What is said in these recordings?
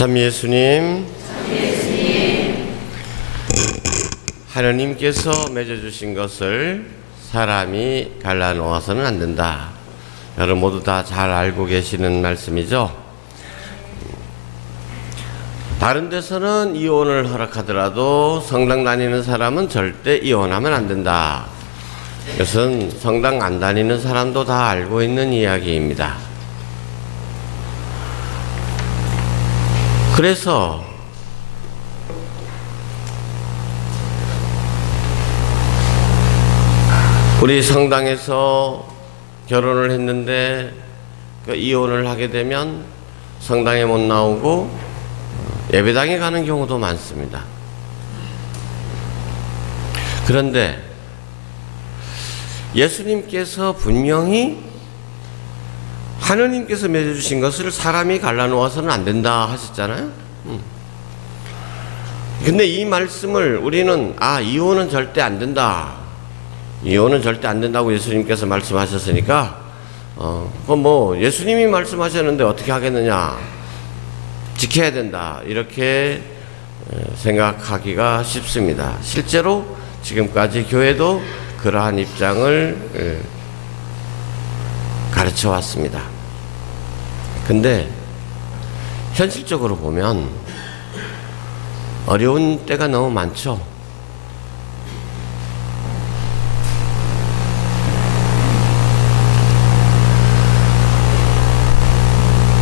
참 예수님, 하나님께서 맺어주신 것을 사람이 갈라놓아서는 안 된다. 여러분 모두 다 잘 알고 계시는 말씀이죠. 다른 데서는 이혼을 허락하더라도 성당 다니는 사람은 절대 이혼하면 안 된다. 이것은 성당 안 다니는 사람도 다 알고 있는 이야기입니다. 그래서 우리 성당에서 결혼을 했는데 이혼을 하게 되면 성당에 못 나오고 예배당에 가는 경우도 많습니다. 그런데 예수님께서 분명히 하느님께서 맺어주신 것을 사람이 갈라놓아서는 안 된다 하셨잖아요. 근데 이 말씀을 우리는 이혼은 절대 안 된다. 이혼은 절대 안 된다고 예수님께서 말씀하셨으니까 그건 뭐 예수님이 말씀하셨는데 어떻게 하겠느냐, 지켜야 된다, 이렇게 생각하기가 쉽습니다. 실제로 지금까지 교회도 그러한 입장을 가르쳐 왔습니다. 근데 현실적으로 보면 어려운 때가 너무 많죠.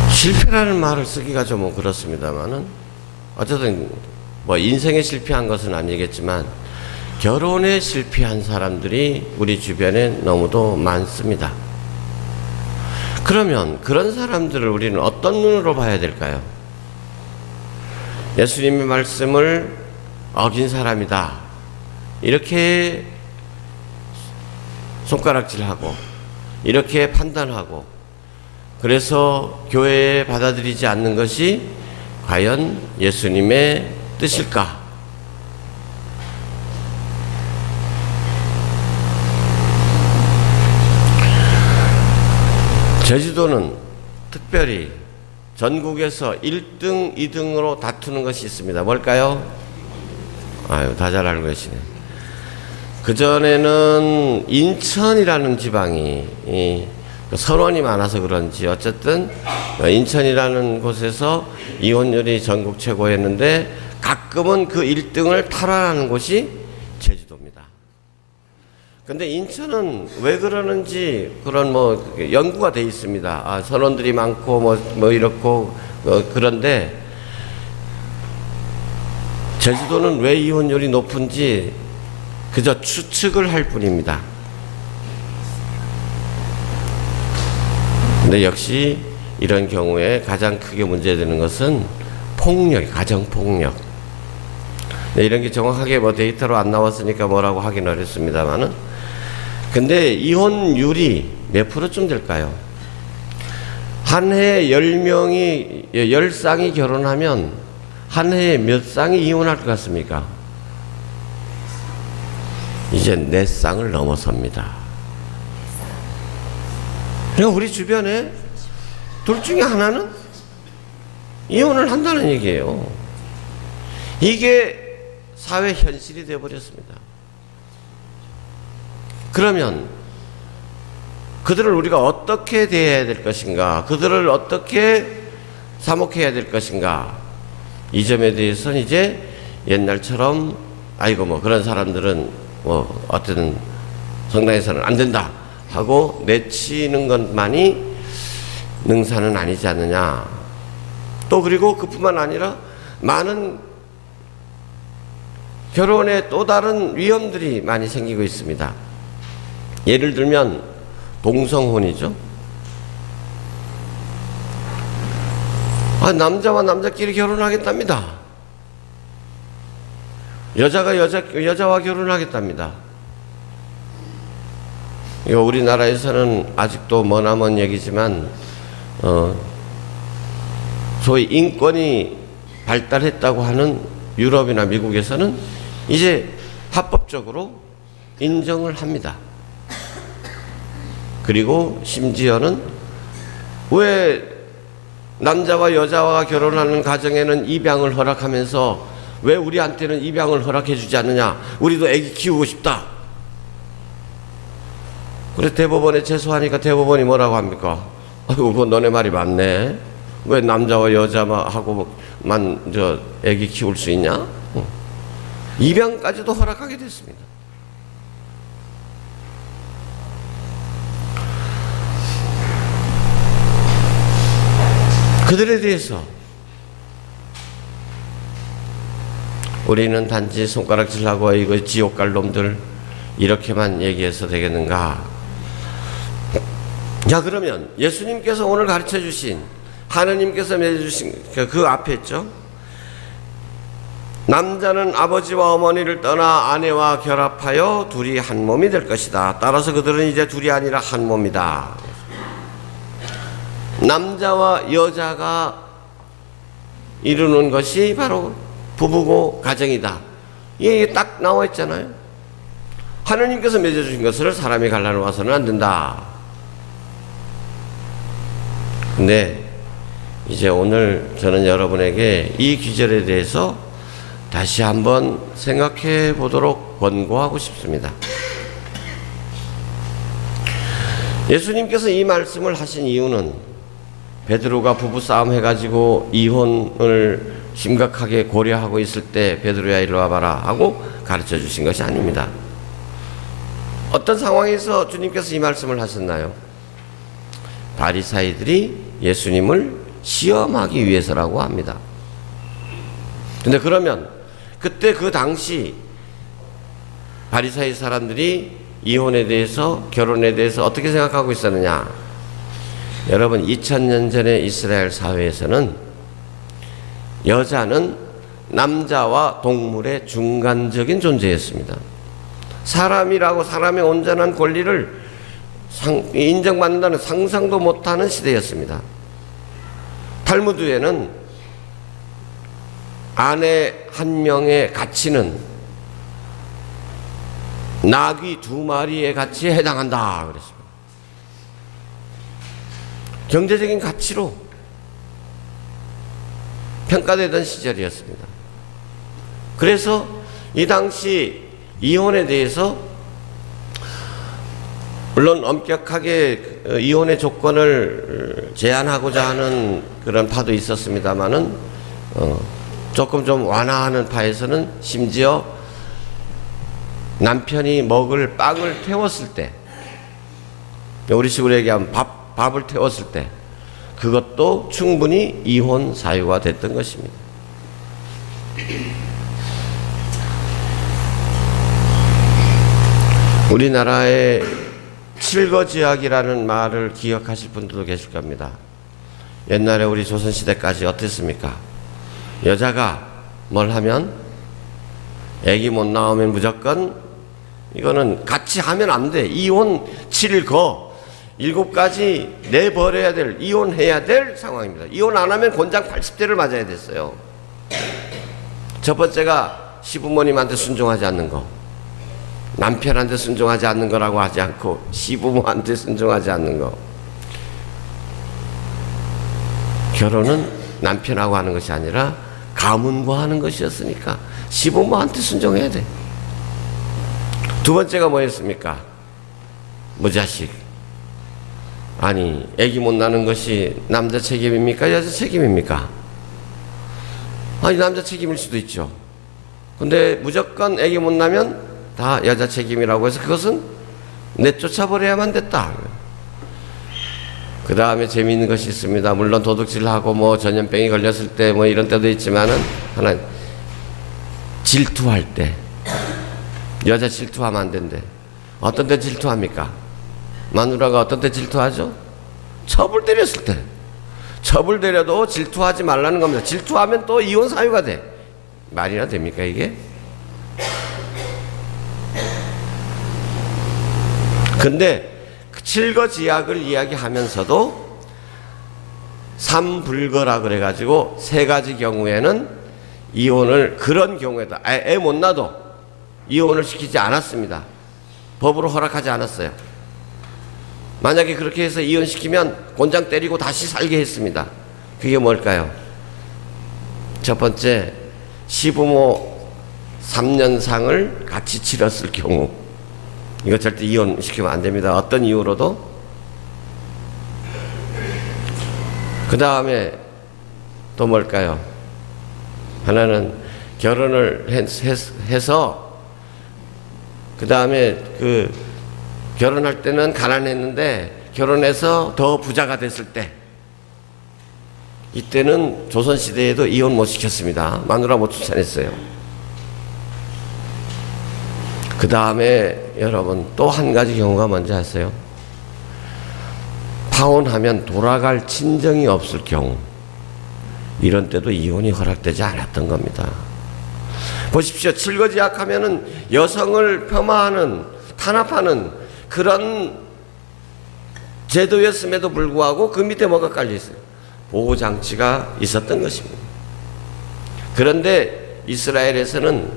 실패라는 말을 쓰기가 좀 그렇습니다만은 어쨌든 뭐 인생에 실패한 것은 아니겠지만 결혼에 실패한 사람들이 우리 주변에 너무도 많습니다. 그러면 그런 사람들을 우리는 어떤 눈으로 봐야 될까요? 예수님의 말씀을 어긴 사람이다, 이렇게 손가락질하고 이렇게 판단하고, 그래서 교회에 받아들이지 않는 것이 과연 예수님의 뜻일까? 제주도는 특별히 전국에서 1등, 2등으로 다투는 것이 있습니다. 뭘까요? 다 잘 알고 계시네. 그전에는 인천이라는 지방이 선원이 많아서 그런지 어쨌든 인천이라는 곳에서 이혼율이 전국 최고였는데 가끔은 그 1등을 탈환하는 곳이 제주도입니다. 근데 인천은 왜 그러는지 그런 연구가 돼 있습니다. 선원들이 많고 이렇고 그런데 제주도는 왜 이혼율이 높은지 그저 추측을 할 뿐입니다. 근데 역시 이런 경우에 가장 크게 문제되는 것은 폭력, 가정폭력. 이런 게 정확하게 데이터로 안 나왔으니까 뭐라고 하긴 어렵습니다만은, 근데 이혼율이 몇 프로쯤 될까요? 한 해에 10명이, 10쌍이 결혼하면 한 해에 몇 쌍이 이혼할 것 같습니까? 이제 4쌍을 넘어섭니다. 그러니까 우리 주변에 둘 중에 하나는 이혼을 한다는 얘기예요. 이게 사회 현실이 되어버렸습니다. 그러면 그들을 우리가 어떻게 대해야 될 것인가, 그들을 어떻게 사목해야 될 것인가, 이 점에 대해서는 이제 옛날처럼 그런 사람들은 어떤 성당에서는 안 된다 하고 내치는 것만이 능사는 아니지 않느냐. 또 그리고 그뿐만 아니라 많은 결혼에 또 다른 위험들이 많이 생기고 있습니다. 예를 들면 동성혼이죠. 남자와 남자끼리 결혼하겠답니다. 여자가 여자와 결혼하겠답니다. 이거 우리나라에서는 아직도 머나먼 얘기지만 소위 인권이 발달했다고 하는 유럽이나 미국에서는 이제 합법적으로 인정을 합니다. 그리고 심지어는 왜 남자와 여자와 결혼하는 가정에는 입양을 허락하면서 왜 우리한테는 입양을 허락해 주지 않느냐? 우리도 아기 키우고 싶다. 그래서 대법원에 제소하니까 대법원이 뭐라고 합니까? 아이고, 그건 너네 말이 맞네. 왜 남자와 여자하고만 아기 키울 수 있냐? 입양까지도 허락하게 됐습니다. 그들에 대해서 우리는 단지 손가락질하고 이거 지옥 갈 놈들 이렇게만 얘기해서 되겠는가? 자, 그러면 예수님께서 오늘 가르쳐 주신, 하느님께서 맺어주신 그 앞에 있죠. 남자는 아버지와 어머니를 떠나 아내와 결합하여 둘이 한 몸이 될 것이다. 따라서 그들은 이제 둘이 아니라 한 몸이다. 남자와 여자가 이루는 것이 바로 부부고 가정이다. 이게 딱 나와 있잖아요. 하느님께서 맺어주신 것을 사람이 갈라놓아서는 안 된다. 근데 이제 오늘 저는 여러분에게 이 귀절에 대해서 다시 한번 생각해 보도록 권고하고 싶습니다. 예수님께서 이 말씀을 하신 이유는 베드로가 부부싸움 해가지고 이혼을 심각하게 고려하고 있을 때 베드로야 일로 와봐라 하고 가르쳐 주신 것이 아닙니다. 어떤 상황에서 주님께서 이 말씀을 하셨나요? 바리사이들이 예수님을 시험하기 위해서라고 합니다. 근데 그러면 그때 그 당시 바리사이 사람들이 이혼에 대해서, 결혼에 대해서 어떻게 생각하고 있었느냐? 여러분, 2000년 전의 이스라엘 사회에서는 여자는 남자와 동물의 중간적인 존재였습니다. 사람이라고 사람의 온전한 권리를 인정받는다는 상상도 못하는 시대였습니다. 탈무드에는 아내 한 명의 가치는 나귀 2마리의 가치에 해당한다 그랬습니다. 경제적인 가치로 평가되던 시절이었습니다. 그래서 이 당시 이혼에 대해서 물론 엄격하게 이혼의 조건을 제한하고자 하는 그런 파도 있었습니다만은 조금 좀 완화하는 파에서는 심지어 남편이 먹을 빵을 태웠을 때, 우리식으로 얘기하면 밥을 태웠을 때, 그것도 충분히 이혼 사유가 됐던 것입니다. 우리나라의 칠거지약이라는 말을 기억하실 분들도 계실 겁니다. 옛날에 우리 조선시대까지 어땠습니까? 여자가 뭘 하면, 애기 못 나오면 무조건 이거는 같이 하면 안 돼. 이혼 7거 7가지 내버려야 될, 이혼해야 될 상황입니다. 이혼 안 하면 곤장 80대를 맞아야 됐어요. 첫 번째가 시부모님한테 순종하지 않는 거, 남편한테 순종하지 않는 거라고 하지 않고 시부모한테 순종하지 않는 거. 결혼은 남편하고 하는 것이 아니라 가문과 하는 것이었으니까 시부모한테 순종해야 돼. 두 번째가 뭐였습니까? 무자식. 아니, 애기 못 낳는 것이 남자 책임입니까? 여자 책임입니까? 아니, 남자 책임일 수도 있죠. 근데 무조건 애기 못 낳으면 다 여자 책임이라고 해서 그것은 내쫓아버려야만 됐다. 그 다음에 재미있는 것이 있습니다. 물론 도둑질하고 뭐 전염병이 걸렸을 때 뭐 이런 때도 있지만은, 하나 질투할 때, 여자 질투하면 안 된대. 어떤 때 질투합니까? 마누라가 어떤 때 질투하죠? 첩을 때렸을 때. 첩을 때려도 질투하지 말라는 겁니다. 질투하면 또 이혼 사유가 돼. 말이나 됩니까 이게? 근데 그 칠거지약을 이야기하면서도 삼불거라 그래가지고 3가지 경우에는 이혼을, 그런 경우에다 애 못 낳아도 이혼을 시키지 않았습니다. 법으로 허락하지 않았어요. 만약에 그렇게 해서 이혼시키면 곤장 때리고 다시 살게 했습니다. 그게 뭘까요? 첫 번째, 시부모 3년상을 같이 치렀을 경우, 이거 절대 이혼시키면 안 됩니다. 어떤 이유로도. 그 다음에 또 뭘까요? 하나는 결혼을 해서 그 다음에 그 결혼할 때는 가난했는데 결혼해서 더 부자가 됐을 때, 이때는 조선시대에도 이혼 못 시켰습니다. 마누라 못 쫓아냈어요. 그 다음에 여러분 또 한 가지 경우가 뭔지 아세요? 파혼하면 돌아갈 친정이 없을 경우, 이런 때도 이혼이 허락되지 않았던 겁니다. 보십시오. 칠거지약하면은 여성을 폄하하는, 탄압하는 그런 제도였음에도 불구하고 그 밑에 뭐가 깔려 있어요? 보호장치가 있었던 것입니다. 그런데 이스라엘에서는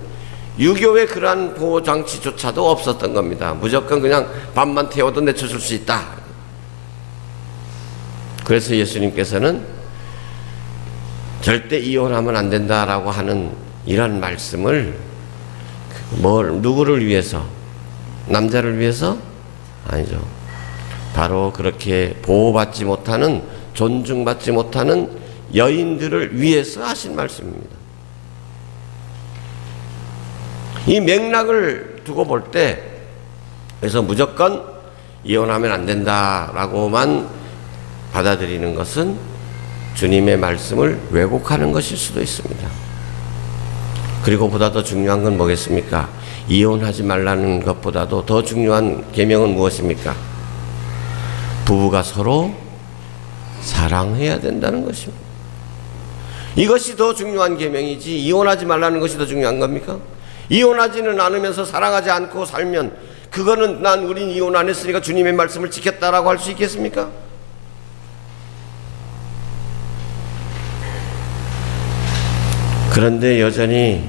유교의 그러한 보호장치조차도 없었던 겁니다. 무조건 그냥 밥만 태워도 내쳐줄 수 있다. 그래서 예수님께서는 절대 이혼하면 안 된다라고 하는 이런 말씀을 누구를 위해서? 남자를 위해서? 아니죠. 바로 그렇게 보호받지 못하는, 존중받지 못하는 여인들을 위해서 하신 말씀입니다. 이 맥락을 두고 볼 때, 그래서 무조건 이혼하면 안 된다라고만 받아들이는 것은 주님의 말씀을 왜곡하는 것일 수도 있습니다. 그리고 보다 더 중요한 건 뭐겠습니까? 이혼하지 말라는 것보다도 더 중요한 계명은 무엇입니까? 부부가 서로 사랑해야 된다는 것입니다. 이것이 더 중요한 계명이지 이혼하지 말라는 것이 더 중요한 겁니까? 이혼하지는 않으면서 사랑하지 않고 살면 그거는 우린 이혼 안 했으니까 주님의 말씀을 지켰다라고 할 수 있겠습니까? 그런데 여전히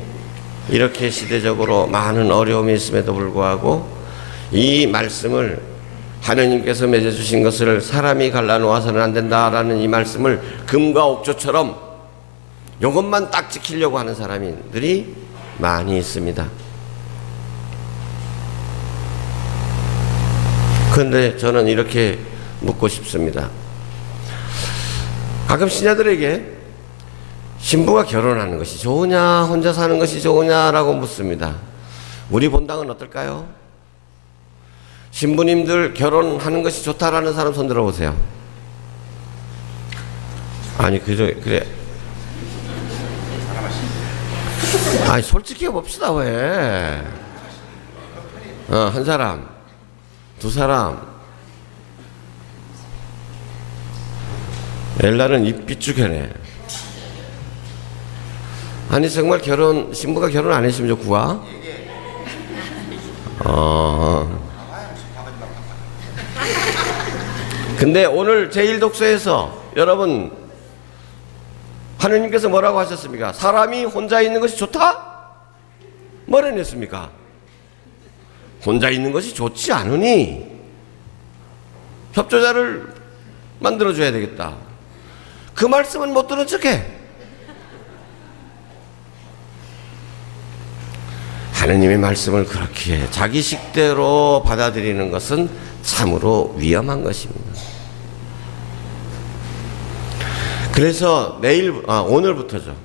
이렇게 시대적으로 많은 어려움이 있음에도 불구하고 이 말씀을, 하느님께서 맺어주신 것을 사람이 갈라놓아서는 안 된다라는 이 말씀을 금과 옥조처럼 이것만 딱 지키려고 하는 사람들이 많이 있습니다. 그런데 저는 이렇게 묻고 싶습니다. 가끔 신자들에게 신부가 결혼하는 것이 좋으냐, 혼자 사는 것이 좋으냐라고 묻습니다. 우리 본당은 어떨까요? 신부님들 결혼하는 것이 좋다라는 사람 손 들어보세요. 아니, 그래. 아니, 솔직히 봅시다, 왜? 한 사람, 두 사람. 엘라는 입 삐죽해네. 아니, 정말 신부가 결혼 안 했으면 좋구가? 근데 오늘 제1독서에서 여러분, 하느님께서 뭐라고 하셨습니까? 사람이 혼자 있는 것이 좋다? 뭐라 했습니까? 혼자 있는 것이 좋지 않으니 협조자를 만들어줘야 되겠다. 그 말씀은 못 들은 척해. 하느님의 말씀을 그렇게 자기 식대로 받아들이는 것은 참으로 위험한 것입니다. 그래서 오늘부터죠.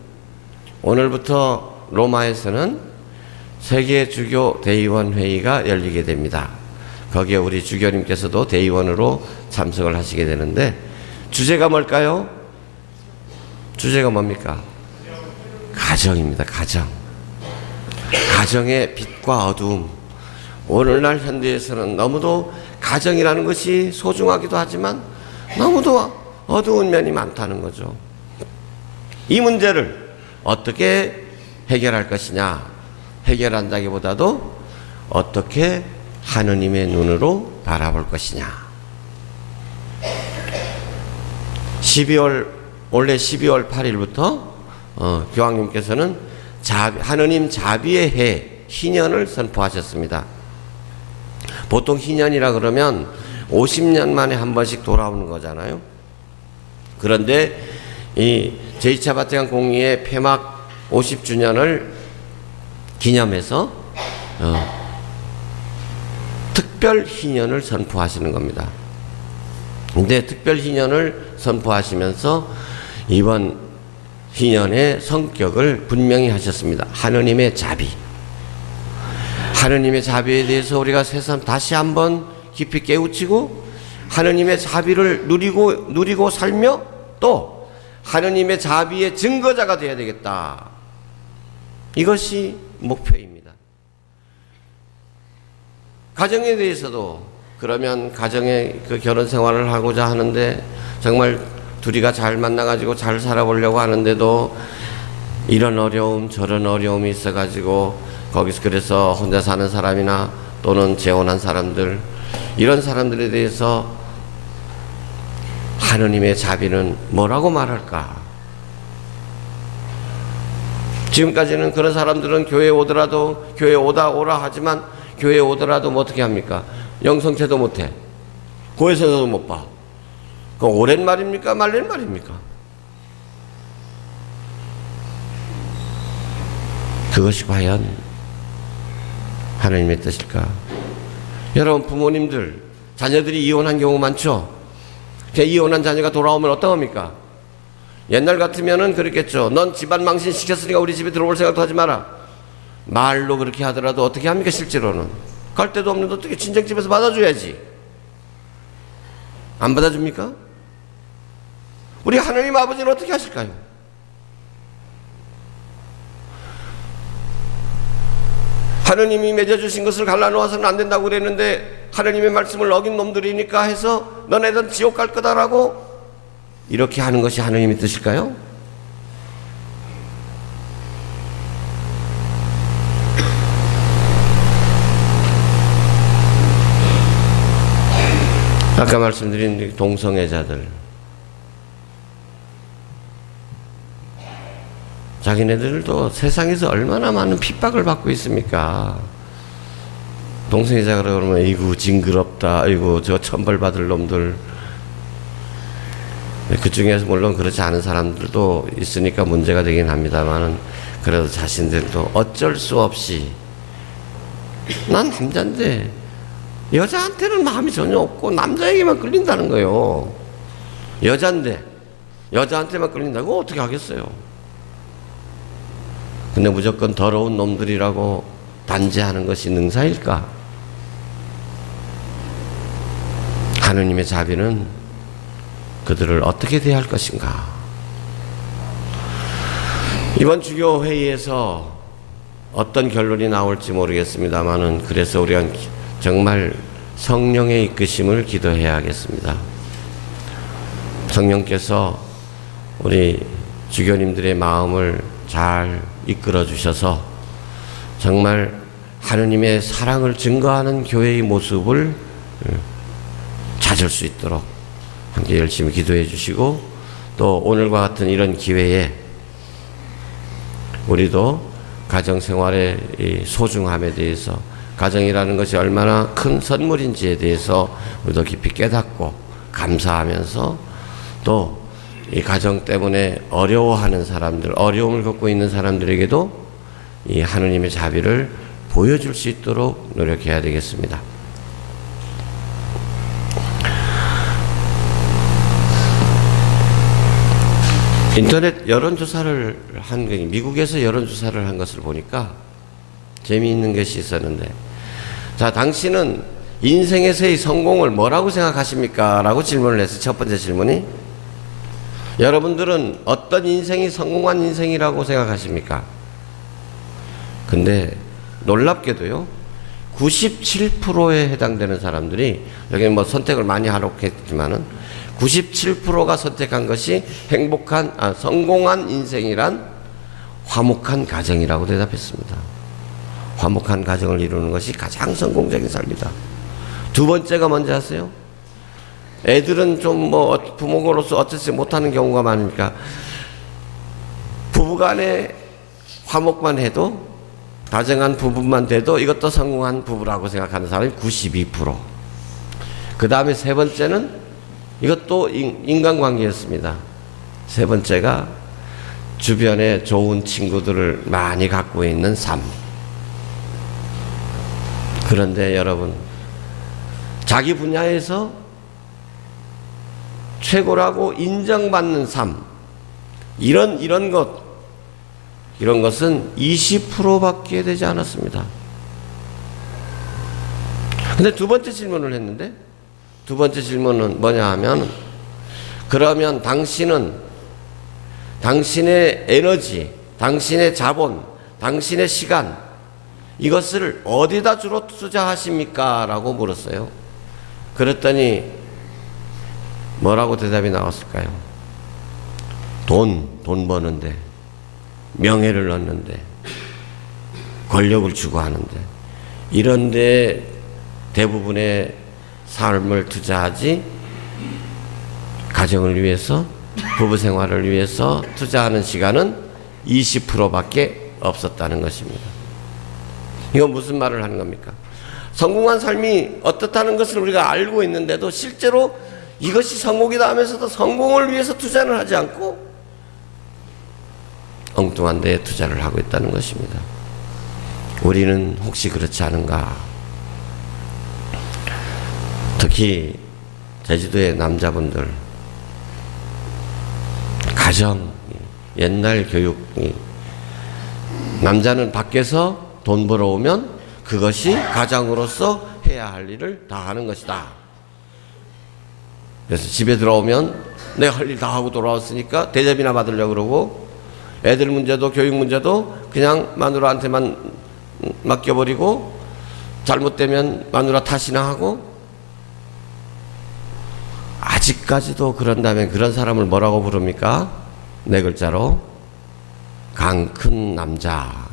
오늘부터 로마에서는 세계 주교 대의원 회의가 열리게 됩니다. 거기에 우리 주교님께서도 대의원으로 참석을 하시게 되는데 주제가 뭘까요? 주제가 뭡니까? 가정입니다. 가정. 가정의 빛과 어두움. 오늘날 현대에서는 너무도 가정이라는 것이 소중하기도 하지만 너무도 어두운 면이 많다는 거죠. 이 문제를 어떻게 해결할 것이냐, 해결한다기보다도 어떻게 하느님의 눈으로 바라볼 것이냐. 올해 12월 8일부터 교황님께서는 하느님 자비의 해 희년을 선포하셨습니다. 보통 희년이라 그러면 50년 만에 한 번씩 돌아오는 거잖아요. 그런데 이 제2차 바티칸 공의회 폐막 50주년을 기념해서 특별 희년을 선포하시는 겁니다. 근데 특별 희년을 선포하시면서 이번 희년의 성격을 분명히 하셨습니다. 하느님의 자비. 하느님의 자비에 대해서 우리가 새삼 다시 한번 깊이 깨우치고 하느님의 자비를 누리고 살며 또 하느님의 자비의 증거자가 되어야 되겠다. 이것이 목표입니다. 가정에 대해서도 그러면 가정의 그 결혼 생활을 하고자 하는데 정말 둘이가 잘 만나가지고 잘 살아보려고 하는데도 이런 어려움 저런 어려움이 있어가지고 거기서 그래서 혼자 사는 사람이나 또는 재혼한 사람들 이런 사람들에 대해서 하느님의 자비는 뭐라고 말할까? 지금까지는 그런 사람들은 교회에 오더라도 교회에 오라 하지만 교회에 오더라도 뭐 어떻게 합니까? 영성체도 못해. 고해성도 못 봐. 그건 오랜 말입니까? 말랜 말입니까? 그것이 과연 하나님의 뜻일까? 여러분 부모님들 자녀들이 이혼한 경우 많죠? 이혼한 자녀가 돌아오면 어떡합니까? 옛날 같으면은 그랬겠죠. 넌 집안 망신 시켰으니까 우리 집에 들어올 생각도 하지 마라. 말로 그렇게 하더라도 어떻게 합니까? 실제로는 갈 데도 없는데 어떻게 친정집에서 받아줘야지. 안 받아줍니까? 우리 하나님 아버지는 어떻게 하실까요? 하느님이 맺어주신 것을 갈라놓아서는 안 된다고 그랬는데 하느님의 말씀을 어긴 놈들이니까 해서 너네들은 지옥 갈 거다라고 이렇게 하는 것이 하느님의 뜻일까요? 아까 말씀드린 동성애자들 자기네들도 세상에서 얼마나 많은 핍박을 받고 있습니까? 동성애자 그러면 아이고 징그럽다 아이고 저 천벌받을 놈들 그 중에서 물론 그렇지 않은 사람들도 있으니까 문제가 되긴 합니다만 그래도 자신들도 어쩔 수 없이 난 남자인데 여자한테는 마음이 전혀 없고 남자에게만 끌린다는 거예요. 여잔데 여자한테만 끌린다고 어떻게 하겠어요? 근데 무조건 더러운 놈들이라고 단죄하는 것이 능사일까? 하느님의 자비는 그들을 어떻게 대할 것인가? 이번 주교 회의에서 어떤 결론이 나올지 모르겠습니다만은 그래서 우리가 정말 성령의 이끄심을 기도해야 하겠습니다. 성령께서 우리 주교님들의 마음을 잘 이끌어 주셔서 정말 하느님의 사랑을 증거하는 교회의 모습을 찾을 수 있도록 함께 열심히 기도해 주시고 또 오늘과 같은 이런 기회에 우리도 가정생활의 이 소중함에 대해서 가정이라는 것이 얼마나 큰 선물인지에 대해서 우리도 깊이 깨닫고 감사하면서 또 이 가정 때문에 어려워하는 사람들, 어려움을 겪고 있는 사람들에게도 이 하느님의 자비를 보여줄 수 있도록 노력해야 되겠습니다. 인터넷 여론조사를 미국에서 여론조사를 한 것을 보니까 재미있는 것이 있었는데, 자, 당신은 인생에서의 성공을 뭐라고 생각하십니까? 라고 질문을 했어요. 첫 번째 질문이. 여러분들은 어떤 인생이 성공한 인생이라고 생각하십니까? 근데 놀랍게도요, 97%에 해당되는 사람들이, 여기 뭐 선택을 많이 하라고 했지만은 97%가 선택한 것이 성공한 인생이란 화목한 가정이라고 대답했습니다. 화목한 가정을 이루는 것이 가장 성공적인 삶이다. 두 번째가 뭔지 아세요? 애들은 좀 뭐 부모로서 어쩌지 못하는 경우가 많으니까 부부간에 화목만 해도, 다정한 부부만 돼도 이것도 성공한 부부라고 생각하는 사람이 92%. 그 다음에 세 번째는 이것도 인간관계였습니다. 세 번째가 주변에 좋은 친구들을 많이 갖고 있는 삶. 그런데 여러분, 자기 분야에서 최고라고 인정받는 삶, 이런 것은 20%밖에 되지 않았습니다. 근데 두 번째 질문을 했는데, 두 번째 질문은 뭐냐 하면, 그러면 당신은 당신의 에너지, 당신의 자본, 당신의 시간, 이것을 어디다 주로 투자하십니까? 라고 물었어요. 그랬더니 뭐라고 대답이 나왔을까요? 돈 버는데, 명예를 얻는데, 권력을 추구하는데, 이런데 대부분의 삶을 투자하지, 가정을 위해서, 부부 생활을 위해서 투자하는 시간은 20%밖에 없었다는 것입니다. 이건 무슨 말을 하는 겁니까? 성공한 삶이 어떻다는 것을 우리가 알고 있는데도 실제로 이것이 성공이다 하면서도 성공을 위해서 투자를 하지 않고 엉뚱한 데에 투자를 하고 있다는 것입니다. 우리는 혹시 그렇지 않은가? 특히 제주도의 남자분들, 가정, 옛날 교육이, 남자는 밖에서 돈 벌어오면 그것이 가장으로서 해야 할 일을 다 하는 것이다. 그래서 집에 들어오면 내가 할 일 다 하고 돌아왔으니까 대접이나 받으려고 그러고, 애들 문제도 교육 문제도 그냥 마누라한테만 맡겨버리고, 잘못되면 마누라 탓이나 하고, 아직까지도 그런다면 그런 사람을 뭐라고 부릅니까? 네 글자로 강 큰 남자.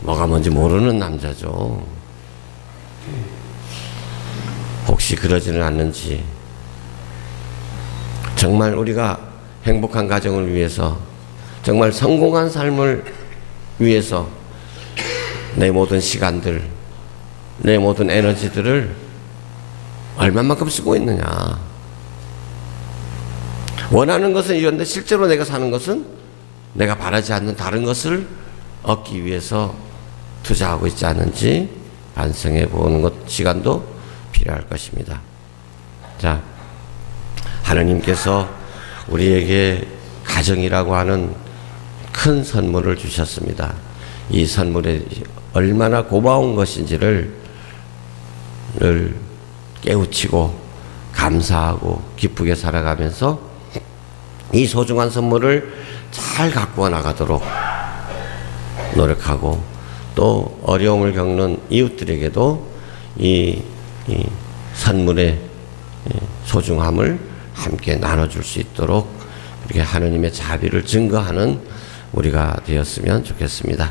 뭐가 뭔지 모르는 남자죠. 혹시 그러지는 않는지, 정말 우리가 행복한 가정을 위해서, 정말 성공한 삶을 위해서 내 모든 시간들, 내 모든 에너지들을 얼마만큼 쓰고 있느냐. 원하는 것은 이런데 실제로 내가 사는 것은 내가 바라지 않는 다른 것을 얻기 위해서 투자하고 있지 않은지 반성해 보는 것, 시간도 필요할 것입니다. 자, 하나님께서 우리에게 가정이라고 하는 큰 선물을 주셨습니다. 이 선물이 얼마나 고마운 것인지를 깨우치고 감사하고 기쁘게 살아가면서 이 소중한 선물을 잘 가꾸어 나가도록 노력하고, 또 어려움을 겪는 이웃들에게도 이 선물의 소중함을 함께 나눠줄 수 있도록 이렇게 하느님의 자비를 증거하는 우리가 되었으면 좋겠습니다.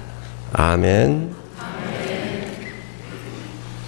아멘.